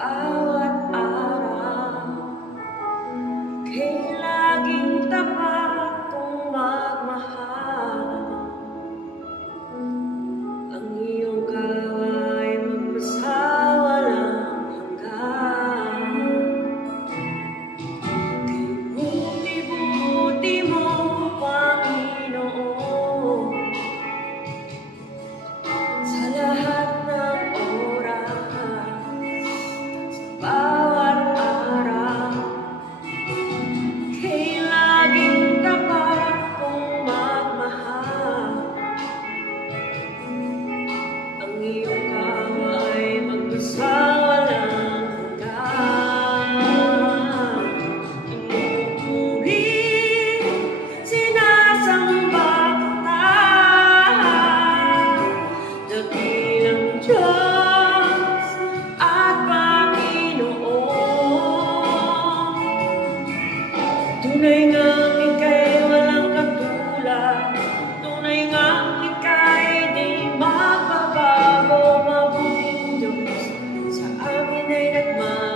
bawat araw, ika'y laging tapat kong magmahal. Ang iyong gawa'y magpasawalang hanggan. Kay buti-buti mo, Panginoon, sa lahat ng oras, bawat araw, kay laging tapat kong magmahal. Ang iyong gawa'y magpasawalang hanggan. Inupuri, sinasamba kita, dakilang Diyos at Panginoon. Tunay ngang ika'y walang katulad, tunay ngang ika'y di magbabago. Mabuting Diyos sa amin ay nagmamahal.